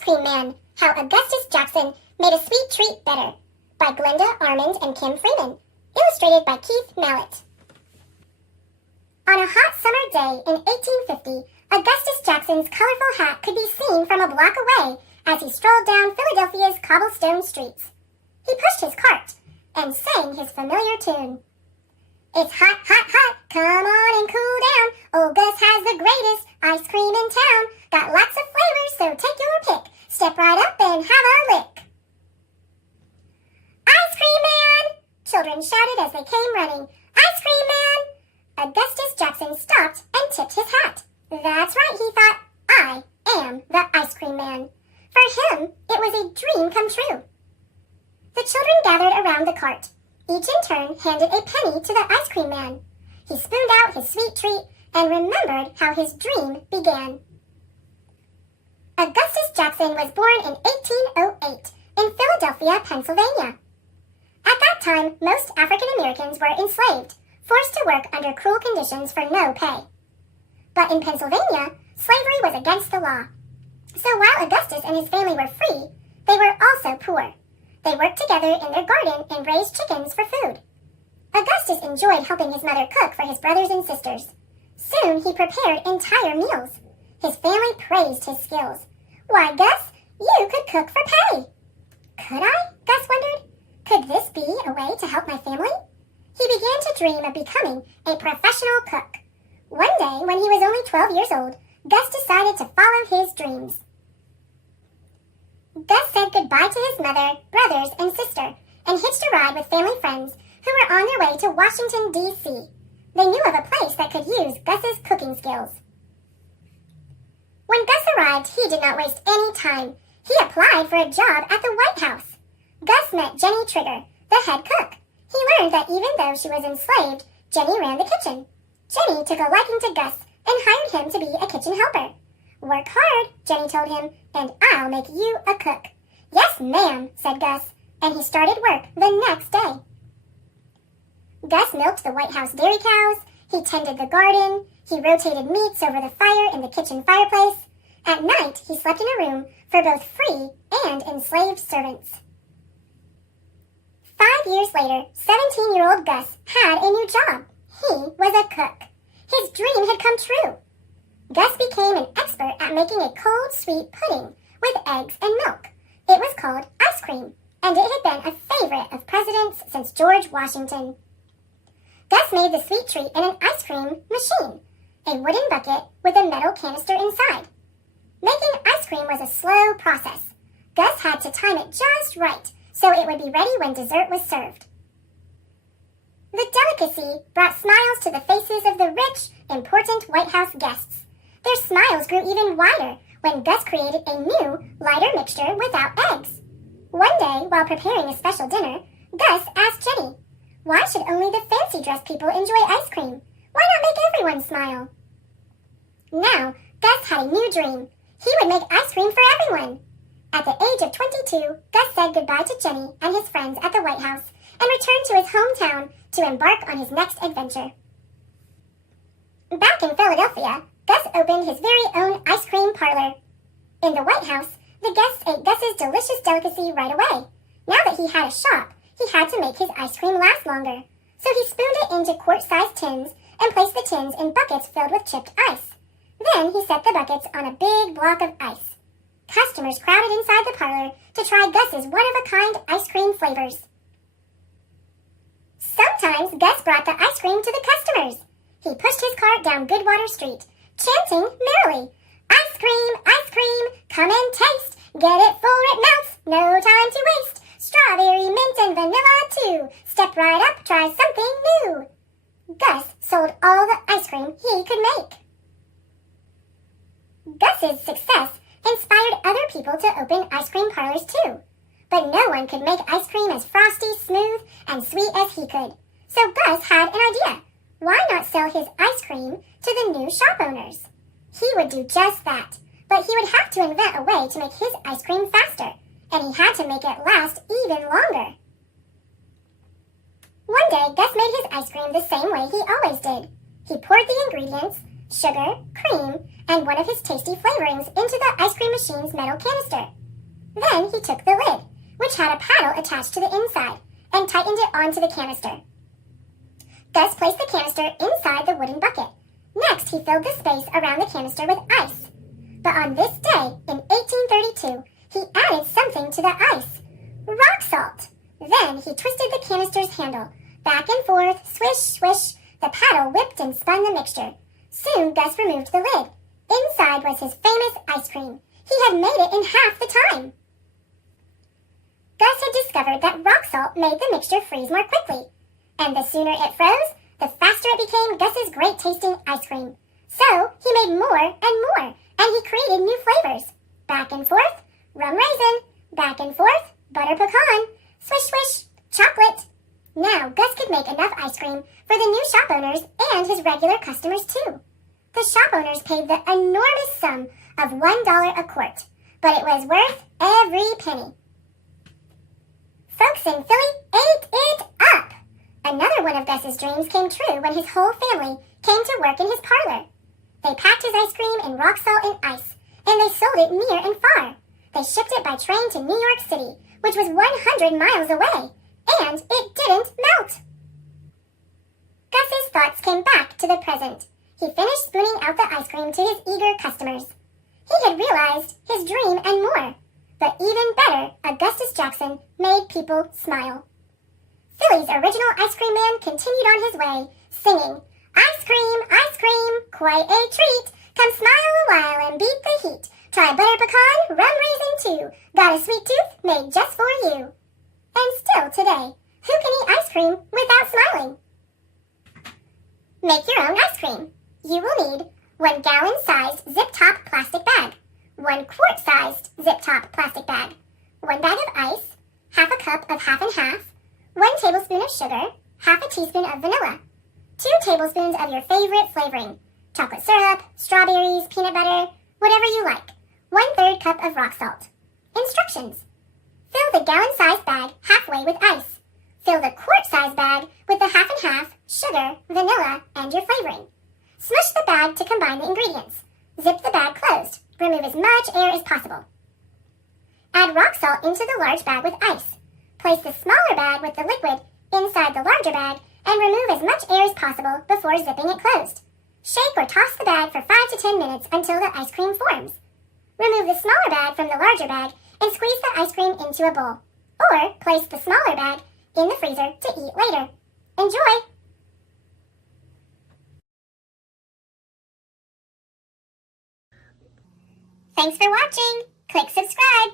Ice Cream Man, How Augustus Jackson Made a Sweet Treat Better, by Glenda Armand and Kim Freeman, illustrated by Keith Mallett. On a hot summer day in 1850, Augustus Jackson's colorful hat could be seen from a block away as he strolled down Philadelphia's cobblestone streets. He pushed his cart and sang his familiar tune. It's hot, hot, hot, come on and cool down. Old Gus has the greatest ice cream in town. Got lots of flavors, so take your pick. Step right up and have a lick. Ice Cream Man! Children shouted as they came running. Ice Cream Man! Augustus Jackson stopped and tipped his hat. That's right, he thought. I am the Ice Cream Man. For him, it was a dream come true. The children gathered around the cart. Each in turn handed a penny to the Ice Cream Man. He spooned out his sweet treat and remembered how his dream began. Augustus Jackson was born in 1808 in Philadelphia, Pennsylvania. At that time, most African Americans were enslaved, forced to work under cruel conditions for no pay. But in Pennsylvania, slavery was against the law. So while Augustus and his family were free, they were also poor. They worked together in their garden and raised chickens for food. Augustus enjoyed helping his mother cook for his brothers and sisters. Soon he prepared entire meals. His family praised his skills. Why, Gus, you could cook for pay. Could I? Gus wondered. Could this be a way to help my family? He began to dream of becoming a professional cook. One day, when he was only 12 years old, Gus decided to follow his dreams. Gus said goodbye to his mother, brothers, and sister, and hitched a ride with family friends who were on their way to Washington, D.C. They knew of a place that could use Gus's cooking skills. When Gus arrived, he did not waste any time. He applied for a job at the White House. Gus met Jenny Trigger, the head cook. He learned that even though she was enslaved, Jenny ran the kitchen. Jenny took a liking to Gus and hired him to be a kitchen helper. Work hard, Jenny told him, and I'll make you a cook. Yes, ma'am, said Gus, and he started work the next day. Gus milked the White House dairy cows, he tended the garden, he rotated meats over the fire in the kitchen fireplace. At night, he slept in a room for both free and enslaved servants. 5 years later, 17-year-old Gus had a new job. He was a cook. His dream had come true. Gus became an expert at making a cold, sweet pudding with eggs and milk. It was called ice cream, and it had been a favorite of presidents since George Washington. Gus made the sweet treat in an ice cream machine, a wooden bucket with a metal canister inside. Making ice cream was a slow process. Gus had to time it just right so it would be ready when dessert was served. The delicacy brought smiles to the faces of the rich, important White House guests. Their smiles grew even wider when Gus created a new, lighter mixture without eggs. One day, while preparing a special dinner, Gus asked Jenny, why should only the fancy-dressed people enjoy ice cream? Why not make everyone smile? Now, Gus had a new dream. He would make ice cream for everyone. At the age of 22, Gus said goodbye to Jenny and his friends at the White House and returned to his hometown to embark on his next adventure. Back in Philadelphia, Gus opened his very own ice cream parlor. In the White House, the guests ate Gus's delicious delicacy right away. Now that he had a shop, he had to make his ice cream last longer. So he spooned it into quart-sized tins and placed the tins in buckets filled with chipped ice. Then he set the buckets on a big block of ice. Customers crowded inside the parlor to try Gus's one-of-a-kind ice cream flavors. Sometimes Gus brought the ice cream to the customers. He pushed his cart down Goodwater Street, chanting merrily, ice cream, come and taste. Get it for it melts, no time to waste. Strawberry, mint, and vanilla too. Step right up, try something new. Gus sold all the ice cream he could make. Gus's success inspired other people to open ice cream parlors too. But no one could make ice cream as frosty, smooth, and sweet as he could. So Gus had an idea. Why not sell his ice cream to the new shop owners? He would do just that, but he would have to invent a way to make his ice cream faster, and he had to make it last even longer. One day, Gus made his ice cream the same way he always did. He poured the ingredients, sugar, cream, and one of his tasty flavorings into the ice cream machine's metal canister. Then he took the lid, which had a paddle attached to the inside, and tightened it onto the canister. Gus placed the canister inside the wooden bucket. Next, he filled the space around the canister with ice. But on this day, in 1832, he added something to the ice. Rock salt! Then he twisted the canister's handle. Back and forth, swish, swish, the paddle whipped and spun the mixture. Soon Gus removed the lid. Inside was his famous ice cream. He had made it in half the time. Gus had discovered that rock salt made the mixture freeze more quickly. And the sooner it froze, the faster it became Gus's great-tasting ice cream. So he made more and more, and he created new flavors. Back and forth, rum raisin. Back and forth, butter pecan. Swish, swish, chocolate. Now Gus could make enough ice cream for the new shop owners and his regular customers too. The shop owners paid the enormous sum of $1 a quart, but it was worth every penny. Folks in Philly ate it up! Another one of Gus's dreams came true when his whole family came to work in his parlor. They packed his ice cream in rock salt and ice, and they sold it near and far. They shipped it by train to New York City, which was 100 miles away, and it didn't melt. Gus's thoughts came back to the present. He finished spooning out the ice cream to his eager customers. He had realized his dream and more. But even better, Augustus Jackson made people smile. Philly's original ice cream man continued on his way, singing, ice cream, quite a treat. Come smile a while and beat the heat. Try butter pecan, rum raisin too. Got a sweet tooth made just for you. And still today, who can eat ice cream without smiling? Make your own ice cream. You will need 1 gallon-sized zip-top plastic bag, 1 quart-sized zip-top plastic bag, 1 bag of ice, half a cup of half and half, 1 tablespoon of sugar, half a teaspoon of vanilla, 2 tablespoons of your favorite flavoring, chocolate syrup, strawberries, peanut butter, whatever you like, 1/3 cup of rock salt. Instructions. Fill the gallon-sized bag halfway with ice. Fill the quart-sized bag with the half and half, sugar, vanilla, and your flavoring. Smush the bag to combine the ingredients. Zip the bag closed. Remove as much air as possible. Add rock salt into the large bag with ice. Place the smaller bag with the liquid inside the larger bag and remove as much air as possible before zipping it closed. Shake or toss the bag for 5 to 10 minutes until the ice cream forms. Remove the smaller bag from the larger bag and squeeze the ice cream into a bowl. Or place the smaller bag in the freezer to eat later. Enjoy! Thanks for watching. Click subscribe